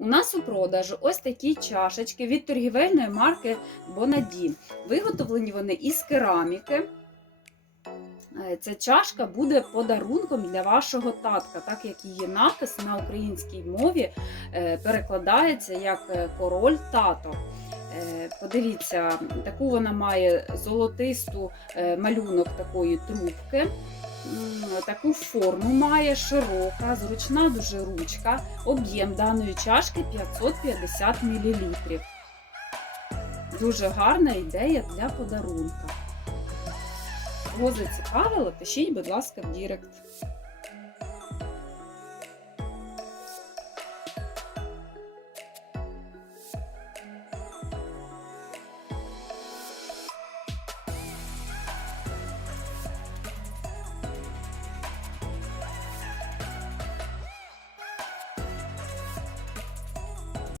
У нас у продажу ось такі чашечки від торгівельної марки Bonaді. Виготовлені вони із кераміки. Е, Ця чашка буде подарунком для вашого татка, так як її напис на українській мові е, перекладається як е, король тато. Подивіться, таку вона має золотисту малюнок такої трубки. Таку форму має широка, зручна дуже ручка. Об'єм даної чашки 550 мл. Дуже гарна ідея для подарунка. Кого зацікавило, пишіть, будь ласка, в Дірект.